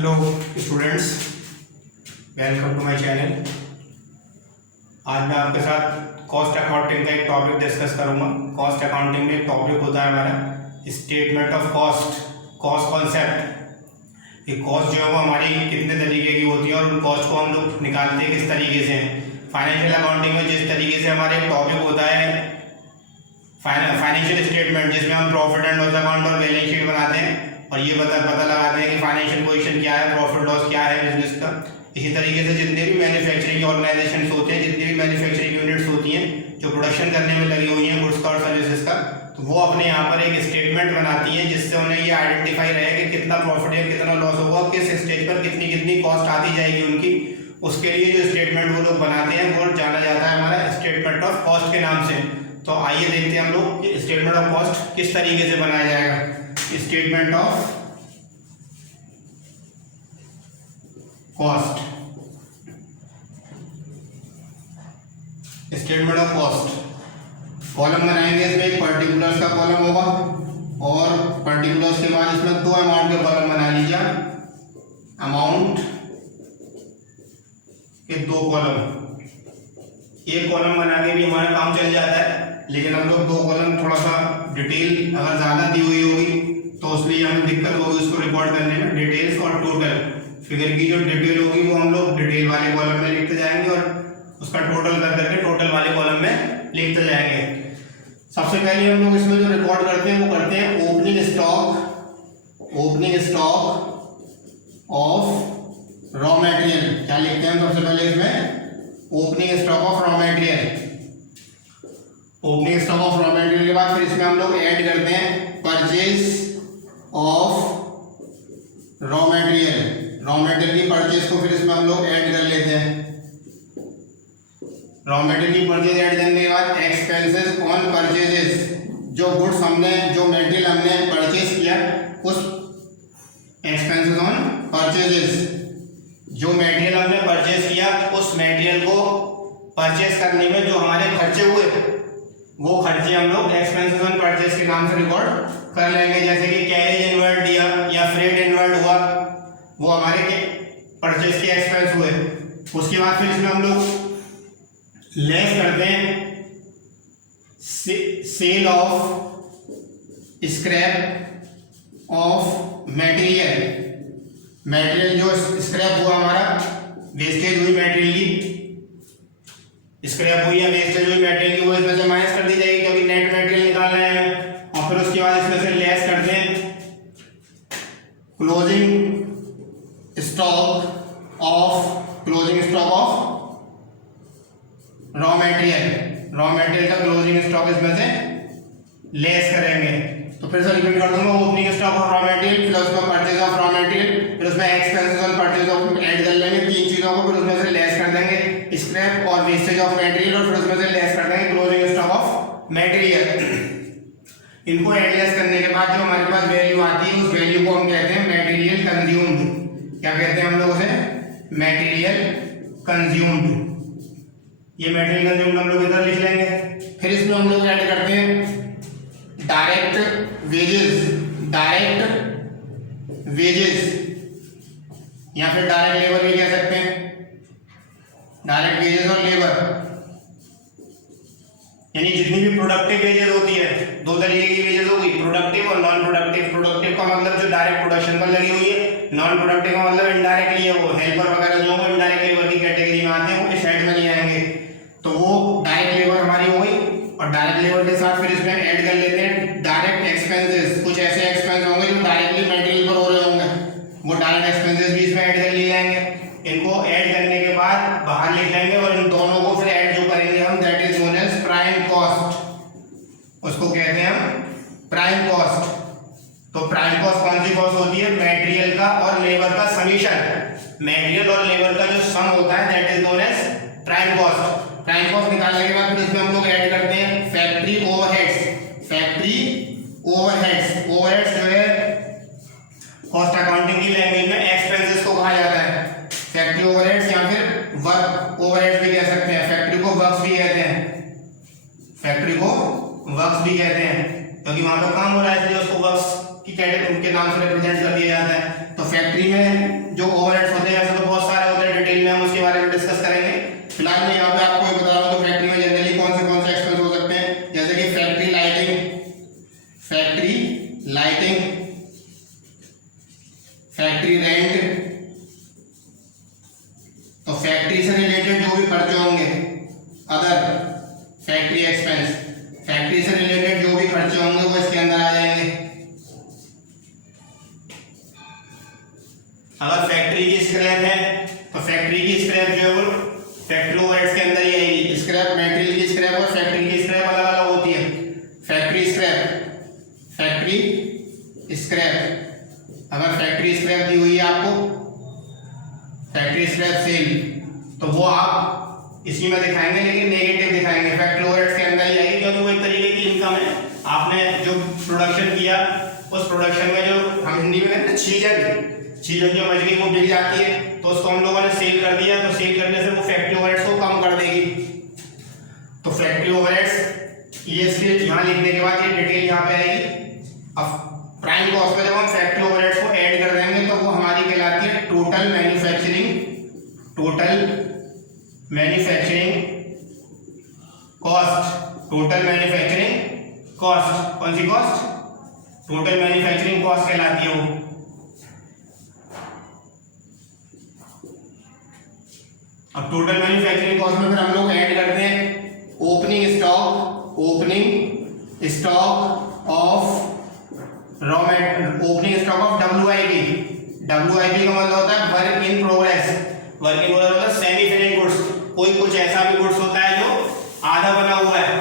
Hello students, welcome to my channel. आज मैं आपके साथ कॉस्ट अकाउंटिंग का एक टॉपिक डिस्कस करूंगा। कॉस्ट अकाउंटिंग में एक टॉपिक होता है हमारा statement of cost, cost concept. ये कॉस्ट जो है वो हमारी कितने तरीके की होती है और उन कॉस्ट को हम लोग निकालते हैं किस तरीके से। फाइनेंशियल अकाउंटिंग में जिस तरीके से हमारे एक टॉपिक होता है फाइनेंशियल स्टेटमेंट, जिसमें हम प्रॉफिट एंड लॉस अकाउंट और बैलेंस शीट बनाते हैं और ये पता लगाते हैं कि फाइनेंशियल पोजीशन क्या है, प्रॉफिट लॉस क्या है बिजनेस का। इसी तरीके से जितने भी मैन्युफैक्चरिंग ऑर्गेनाइजेशंस होते हैं, जितनी भी मैन्युफैक्चरिंग यूनिट्स होती हैं जो प्रोडक्शन करने में लगी हुई हैं गुड्स का और सर्विसेज का, तो वो अपने यहाँ पर एक स्टेटमेंट बनाती हैं जिससे उन्हें ये आइडेंटिफाई रहे कि कितना प्रॉफिट है, कितना लॉस होगा, किस स्टेज पर कितनी कितनी कॉस्ट आती जाएगी उनकी। उसके लिए जो स्टेटमेंट वो लोग बनाते हैं वो जाना जाता है हमारा स्टेटमेंट ऑफ कॉस्ट के नाम से। तो आइए देखते हैं हम लोग कि स्टेटमेंट ऑफ कॉस्ट किस तरीके से बनाया जाएगा। Statement of cost, statement of cost column बनाएंगे। इसमें एक पर्टिकुलर्स का कॉलम होगा और पर्टिकुलर्स के बाद इसमें दो अमाउंट के कॉलम बना लीजिए। अमाउंट के दो कॉलम, एक कॉलम बना के भी हमारा काम चल जाता है, लेकिन हम लोग दो कॉलम थोड़ा सा डिटेल अगर ज़्यादा दी हुई होगी तो इसलिए हमें दिक्कत होगी उसको रिकॉर्ड करने में। डिटेल्स और टोटल फिगर की जो डिटेल होगी वो हम लोग डिटेल वाले कॉलम में लिखते जाएंगे और उसका टोटल कर करके टोटल वाले कॉलम में लिखते जाएंगे। सबसे पहले हम लोग इसमें जो रिकॉर्ड करते हैं वो करते हैं opening stock of raw material. क्या लिखते हैं सबसे पहले इसमें? Opening stock of raw material. Opening stock of raw material के बाद फिर इसमें हम लोग ऐड करते हैं purchase of raw material. Raw material की परचेज को फिर इसमें हम लोग ऐड कर लेते हैं। रॉ मटेरियल की परचेज ऐड करने के बाद एक्सपेंसेस ऑन परचेजेस, जो गुड्स हमने जो मटेरियल हमने परचेज किया उस एक्सपेंसेस ऑन परचेजेस, जो मटेरियल हमने परचेज किया उस मटेरियल को परचेज करने में जो हमारे खर्चे हुए वो खर्चे हम लोग एक्सपेंसेस ऑन परचेज के नाम से रिकॉर्ड कर लेंगे। जैसे कि कैरेज इनवर्ड दिया या फ्रेट इनवर्ड हुआ, वो हमारे के परचेज के एक्सपेंस हुए। उसके बाद फिर इसमें हम लोग लेस करते हैं sale of scrap of material. Material जो स्क्रैप हुआ हमारा, वेस्टेज हुई मटेरियल की, स्क्रैप हुई या वेस्टेज हुई मटेरियल की, वो इसमें से माइनस कर दी जाएगी क्योंकि नेट मटेरियल निकालना है। और फिर उसके बाद इसमें से लेस करते हैं closing stock of raw material. Raw material का क्लोजिंग स्टॉक इसमें से लेस करेंगे। तो फिर से रिपीट कर दूंगा, opening stock of raw material, फिर उसमें परचेज ऑफ रॉ मटेरियल, फिर उसमें expenses on purchase of add कर लेंगे तीन चीजों को, फिर उसमें से लेस कर देंगे स्क्रैप और वेस्टेज ऑफ मटेरियल, और फिर उसमें से लेस कर देंगे क्लोजिंग स्टॉक ऑफ मटेरियल। इनको ऐड लेस करने के बाद जो हमारे पास वैल्यू आती है उस वैल्यू को हम कहते हैं मटेरियल कंज्यूम्ड। क्या कहते हैं हम लोग उसे? Material consumed. ये मटेरियल कंज्यूम्ड हम लोग इधर लिख लेंगे। फिर इसमें हम लोग ऐड करते हैं डायरेक्ट वेजेस या फिर डायरेक्ट लेबर भी कह सकते हैं। डायरेक्ट वेजेस और लेबर यानी जितनी भी प्रोडक्टिव वेजेस होती है, दो तरीके की वेजेस होगी, प्रोडक्टिव और नॉन प्रोडक्टिव। प्रोडक्टिव का मतलब जो डायरेक्ट प्रोडक्शन पर लगी हुई है, नॉन प्रोडक्टिव का मतलब इनडायरेक्टली है, वो हेल्पर वगैरह जो है इनडायरेक्ट लेबर की कैटेगरी में आते हैं, वो इस साइड में नहीं आएंगे। तो वो डायरेक्ट लेबर हमारी हो गई और डायरेक्ट लेबर के साथ फिर इसमें ऐड कर लेते हैं डायरेक्ट एक्सपेंसेस। कुछ ऐसे एक्सपेंस होंगे जो डायरेक्टली मटेरियल पर हो रहे होंगे, वो डायरेक्ट एक्सपेंसेस भी इसमें ऐड कर लिए जाएंगे। इनको ऐड करने के बाद बाहर लिख लेंगे और इन दोनों को फिर ऐड जो करेंगे हम, that is known as prime cost. उसको कहते हैं हम प्राइम कॉस्ट। तो प्राइम कॉस्ट कौन सी कॉस्ट होती है? मटेरियल का और लेबर का समीशन। मटेरियल और लेबर का जो सम होता है that is known as prime cost. Prime cost निकालने के बाद फिर इसमें हम लोग ऐड करते हैं फैक्ट्री ओवरहेड्स। फैक्ट्री ओवरहेड्स जो है कॉस्ट अकाउंटिंग की लैंग्वेज में एक्सपेंसेस को कहा जाता है। फैक्ट्री ओवरहेड्स या फिर वर्क ओवरहेड्स भी कह सकते हैं। फैक्ट्री को वर्क्स भी कहते हैं, क्योंकि वहां पर काम हो रहा है इसलिए उसको वर्क्स की कैटेगरी के नाम से रिप्रेजेंट कर दिया जाता है। तो फैक्ट्री में जो ओवरहेड्स होते हैं, ऐसे तो बहुत सारे होते हैं, डिटेल में हम उसके बारे में डिस्कस करेंगे। फिलहाल मैं यहाँ पे आपको ये बता रहा हूँ तो फैक्ट्री में जनरली कौन से एक्सपेंस हो सकते हैं, जैसे कि फैक्ट्री लाइटिंग, फैक्ट्री रेंट, तो फैक्ट्री से रिलेटेड जो भी खर्चे होंगे, अदर फैक्ट्री एक्सपेंस, फैक्ट्री से रिलेटेड जो भी खर्चे होंगे वो इसके अंदर आ जाएंगे। अगर फैक्ट्री की स्क्रैप है तो फैक्ट्री की स्क्रैप जो है वो फैक्ट्री ओवरहेड्स के अंदर ही आएगी। स्क्रैप, मटेरियल की स्क्रैप और फैक्ट्री की स्क्रैप अलग अलग होती है। फैक्ट्री स्क्रैप, अगर फैक्ट्री स्क्रैप दी हुई है आपको, फैक्ट्री स्क्रैप सेल, तो वो आप इसी में दिखाएंगे लेकिन नेगेटिव दिखाएंगे, फैक्ट्री ओवरहेड्स के अंदर ही आएगी, क्योंकि वो एक तरीके की इनकम है। आपने जो प्रोडक्शन किया उस प्रोडक्शन में जो हम हिंदी में कहते हैं चीजन जो बच गई वो बिक जाती है, तो उसको हम लोगों ने सेल कर दिया, तो सेल करने से वो फैक्ट्री ओवरहेड्स को कम कर देगी। तो फैक्ट्री ओवरहेड्स ये इसलिए यहाँ लिखने के बाद ये डिटेल यहाँ पे आएगी। अब प्राइम कॉस्ट में जब हम फैक्ट्री ओवरहेड्स को ऐड कर देंगे तो वो हमारी कहलाती है टोटल मैन्युफैक्चरिंग कॉस्ट। कौन सी कॉस्ट? टोटल मैन्युफैक्चरिंग कॉस्ट कहलाती है वो। अब टोटल मैन्युफैक्चरिंग कॉस्ट में फिर हम लोग ऐड करते हैं ओपनिंग स्टॉक ऑफ WIP का मतलब होता है वर्क इन प्रोग्रेस होता है सेमी फिनिश्ड गुड्स। कोई कुछ ऐसा भी गुड्स होता है जो आधा बना हुआ है,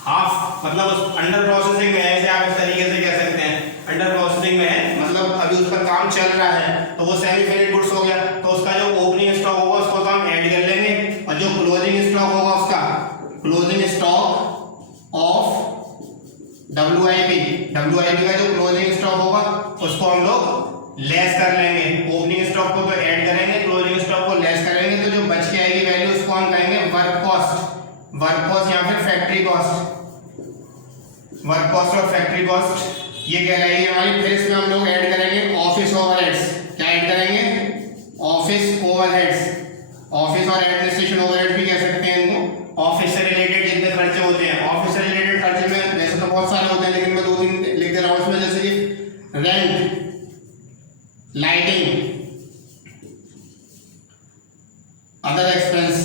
हाफ, मतलब अंडर प्रोसेसिंग में है, ऐसे आप इस तरीके से कह सकते हैं, अंडर प्रोसेसिंग में है, मतलब अभी उस पर काम चल रहा है, तो वो सेमी फिनिश्ड गुड्स हो गया। तो उसका जो ओपनिंग स्टॉक होगा उसको तो हम ऐड कर लेंगे, और जो क्लोजिंग स्टॉक होगा उसका क्लोजिंग स्टॉक ऑफ WIP का जो क्लोजिंग स्टॉक होगा उसको हम लोग लेस कर लेंगे। ओपनिंग स्टॉक को तो ऐड करेंगे, क्लोजिंग स्टॉक को लेस करेंगे, तो जो बच के आएगी वैल्यू उसको हम कहेंगे वर्क कॉस्ट या फिर फैक्ट्री कॉस्ट। वर्क कॉस्ट और फैक्ट्री कॉस्ट ये कहलाएगी हमारी। फिर इसमें हम लोग ऐड करेंगे ऑफिस ओवरहेड्स। क्या ऐड करेंगे? Office overheads. ऑफिस और एडमिनिस्ट्रेशन ओवरहेड भी कह सकते हैं इनको। ऑफिस से रिलेटेड जितने खर्चे होते हैं, ऑफिस से रिलेटेड खर्चे में वैसे तो बहुत सारे होते हैं लेकिन मैं 2-3 लिख दे रहा हूँ इसमें, जैसे कि rent, lighting, other expense,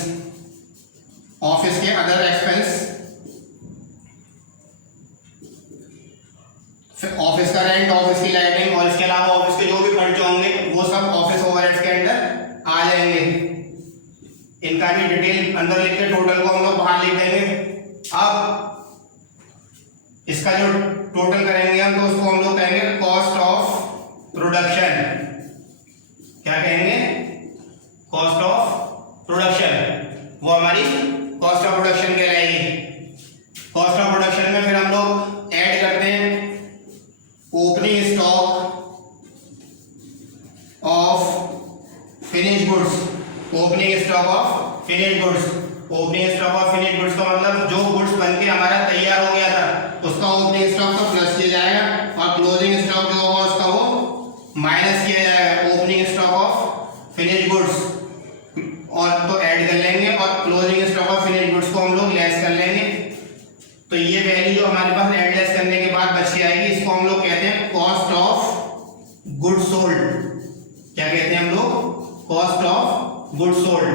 office के अदर एक्सपेंस, ऑफिस का रेंट, ऑफिस की लाइटिंग और इसके अलावा ऑफिस के जो भी खर्चे होंगे वो सब ऑफिस ओवरहेड्स के अंदर आ जाएंगे। इनका भी डिटेल अंदर लिख के टोटल को हम लोग बाहर लिख देंगे। अब इसका जो टोटल करेंगे हम तो उसको हम लोग कहेंगे कॉस्ट ऑफ प्रोडक्शन। क्या कहेंगे? Cost of production. वो हमारी कॉस्ट ऑफ प्रोडक्शन कहलाएगी। कॉस्ट ऑफ प्रोडक्शन में फिर हम लोग ऐड करते हैं opening stock of finished goods. Opening stock of finished goods का मतलब जो गुड्स बनके हमारा तैयार हो गया था उसका ओपनिंग स्टॉक तो प्लस किया जाएगा और क्लोजिंग स्टॉक जो होगा उसका वो माइनस किया जाएगा। Opening stock of finished goods और तो ऐड कर लेंगे और closing stock of finished goods को हम लोग लेस कर लेंगे। तो ये वैल्यू जो हमारे पास ऐड लेस करने के बाद बच के आएगी इसको हम लोग कहते हैं कॉस्ट ऑफ गुड्स सोल्ड। क्या कहते हैं हम लोग? Cost of goods sold.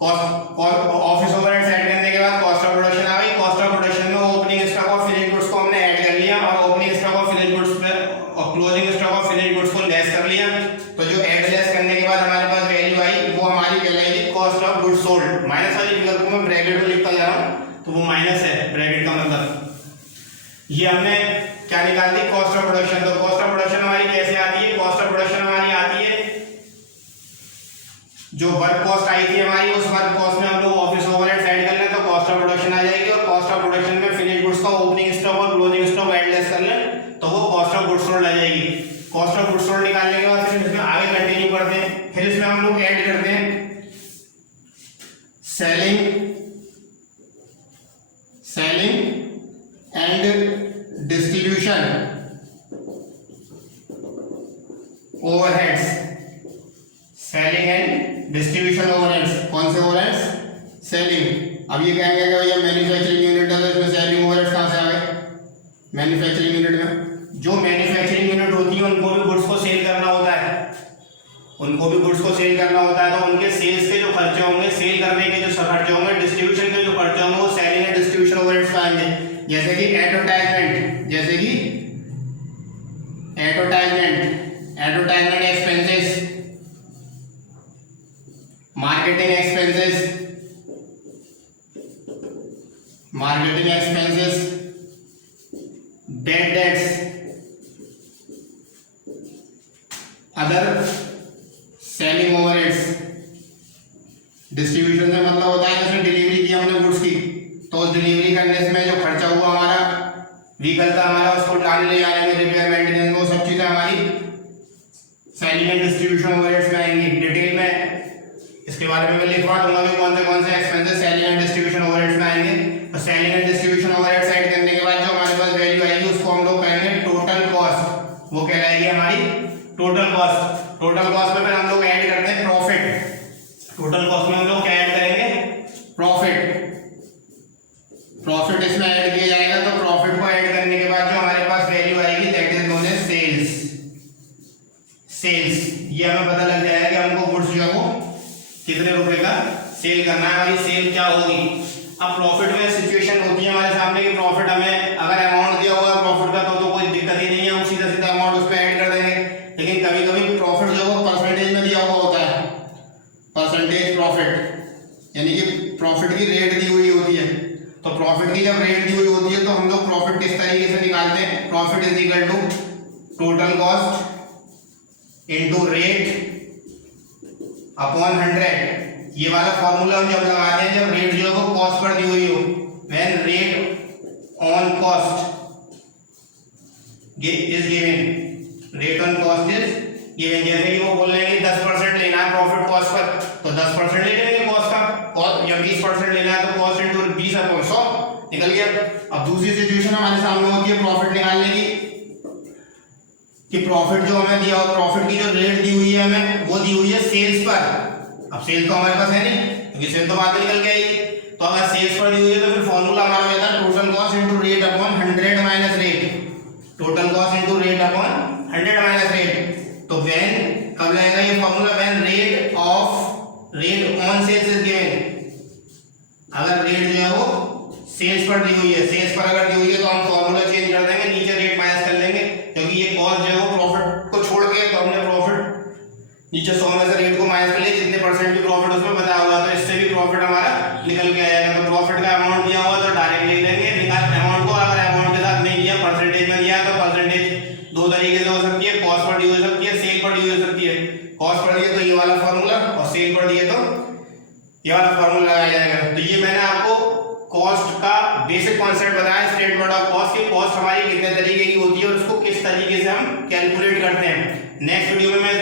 Office overheads add करने के बाद कॉस्ट ऑफ प्रोडक्शन आ गई। कॉस्ट ऑफ प्रोडक्शन में opening stock of finished goods को हमने ऐड कर लिया और opening stock of finished goods पे और closing stock of finished goods को लेस कर लिया। तो जो ऐड लेस करने के बाद हमारे पास वैल्यू आई वो हमारी कहलाएगी cost of goods sold. Minus वाली फिगर को मैं ब्रैकेट में लिखता जा रहा हूं तो वो माइनस है, ब्रैकेट का मतलब। ये हमने क्या निकाल दी? Cost of production. तो कॉस्ट ऑफ प्रोडक्शन हमारी कैसे आती है? कॉस्ट ऑफ प्रोडक्शन हमारी आती है जो वर्क कॉस्ट आई थी हमारी, उस वर्क कॉस्ट में हम लोग ऑफिस ओवरहेड्स ऐड कर लें तो कॉस्ट ऑफ प्रोडक्शन आ जाएगी। और कॉस्ट ऑफ प्रोडक्शन में फिनिश्ड गुड्स का ओपनिंग स्टॉक और क्लोजिंग स्टॉक ऐड लेस कर लें तो वो कॉस्ट ऑफ गुड्स सोल्ड आ जाएगी। कॉस्ट ऑफ गुड्स सोल्ड निकालने के बाद फिर इसमें आगे कंटिन्यू करते हैं। फिर इसमें हम लोग ऐड करते हैं selling and distribution overheads. Selling and distribution overheads. कौन से ओवरहेड्स? सेलिंग। अब ये कहेंगे कि भैया मैन्युफैक्चरिंग यूनिट है तो इसमें सेलिंग ओवरहेड्स कहाँ से आ गए? मैन्युफैक्चरिंग यूनिट में जो मैन्युफैक्चरिंग यूनिट होती है उनको भी गुड्स को सेल करना होता है, उनको भी गुड्स को सेल करना होता है, तो उनके सेल्स के जो खर्चे होंगे, सेल करने के जो खर्चे होंगे, डिस्ट्रीब्यूशन के जो खर्चे होंगे, वो सेलिंग एंड डिस्ट्रीब्यूशन ओवरहेड्स आएंगे। जैसे कि एडवर्टाइजमेंट, जैसे कि advertisement expenses, marketing expenses, bad debts, other selling overheads. Distribution से मतलब होता है जैसे डिलीवरी की हमने गुड्स की, तो उस डिलीवरी करने में जो खर्चा हुआ हमारा, व्हीकल का हमारा, उसको लाने ले जाने में, रिपेयर मेंटेनेंस, वो सब चीजें हमारी सेलिंग एंड डिस्ट्रीब्यूशन ओवरहेड्स में आएंगी। डिटेल में इसके बारे में मैं लिखवा दूंगा कि कौन से expenses selling and distribution overheads में आएंगे। तो selling and distribution overheads add करने के बाद जो हमारे पास वैल्यू आएगी उसको हम लोग कहेंगे टोटल कॉस्ट। वो कहलाएगी हमारी टोटल कॉस्ट। टोटल कॉस्ट में फिर हम लोग ऐड करते हैं प्रॉफिट। टोटल कॉस्ट में हम लोग क्या ऐड करेंगे? प्रॉफिट। प्रॉफिट इसमें ऐड किया जाएगा, तो प्रॉफिट को ऐड करने के बाद जो हमारे पास वैल्यू आएगी that is known as sales. ये हमें पता लग जाएगा कि हमको गुड्स जो है वो कितने रुपए का सेल करना है, हमारी सेल क्या होगी। अब प्रॉफिट में सिचुएशन होती है हमारे सामने कि प्रॉफिट हमें अगर अमाउंट दिया हुआ है प्रॉफिट का तो कोई दिक्कत ही नहीं है, हम सीधा सीधा अमाउंट उस पर ऐड कर देंगे। लेकिन कभी कभी प्रॉफिट जो है परसेंटेज में दिया हुआ होता है, परसेंटेज प्रॉफिट, यानी कि प्रॉफिट की रेट दी हुई होती है। तो प्रॉफिट की जब रेट दी हुई होती है तो हम लोग प्रॉफिट किस तरीके से निकालते हैं? Profit is equal to total cost into rate upon 100। ये वाला फॉर्मूला हम जब लगाते हैं जब रेट जो है वो कॉस्ट पर दी हुई हो, when rate on cost is given, rate on cost is given. जैसे कि वो बोल रहे हैं कि 10% लेना है प्रॉफिट कॉस्ट पर, तो 10% ले लेंगे कॉस्ट का, और या 20% लेना है तो कॉस्ट इनटू 20 अपॉन 100 निकल गया। अब दूसरी सिचुएशन हमारे सामने होती है प्रॉफिट निकालने की, कि प्रॉफिट जो हमें दिया हो, प्रॉफिट की जो रेट दी हुई है हमें, वो दी हुई है सेल्स पर। अब सेल्स तो हमारे पास है नहीं, क्योंकि सेल तो बाद में निकल के आई। तो अगर सेल्स पर दी हुई है तो फिर फॉर्मूला हमारा रहता है total cost into rate upon 100 minus rate. Total cost into rate upon 100 minus rate. तो व्हेन कब लगेगा ये formula? When rate on sales is given. अगर रेट जो है वो सेल्स पर दी हुई है, सेल्स पर अगर दी हुई है तो हम फॉर्मूला चेंज कर देंगे, नीचे रेट माइनस कर लेंगे, क्योंकि ये कॉस्ट जो है वो प्रॉफिट को छोड़ के, तो हमने प्रॉफिट नीचे 100 में से रेट को माइनस कर लिया, जितने परसेंट की प्रॉफिट उसमें बताया हुआ, तो इससे भी प्रॉफिट हमारा निकल के आएगा। तो प्रॉफिट का अमाउंट दिया हुआ तो डायरेक्ट लिख लेंगे निकाल अमाउंट को। अगर अमाउंट के साथ नहीं दिया, परसेंटेज में दिया, तो परसेंटेज दो तरीके से हो सकती है, कॉस्ट पर दी हो सकती है, सेल पर दी हो सकती है। कॉस्ट पर दिए तो ये वाला फॉर्मूला, और सेल पर दिए तो ये वाला फॉर्मूला लगाया जाएगा। तो ये मैंने आपको कॉस्ट का बेसिक कॉन्सेप्ट बताया, स्टेटमेंट ऑफ कॉस्ट की कॉस्ट हमारी कितने तरीके की होती है और उसको किस तरीके से हम कैलकुलेट करते हैं। नेक्स्ट वीडियो में मैं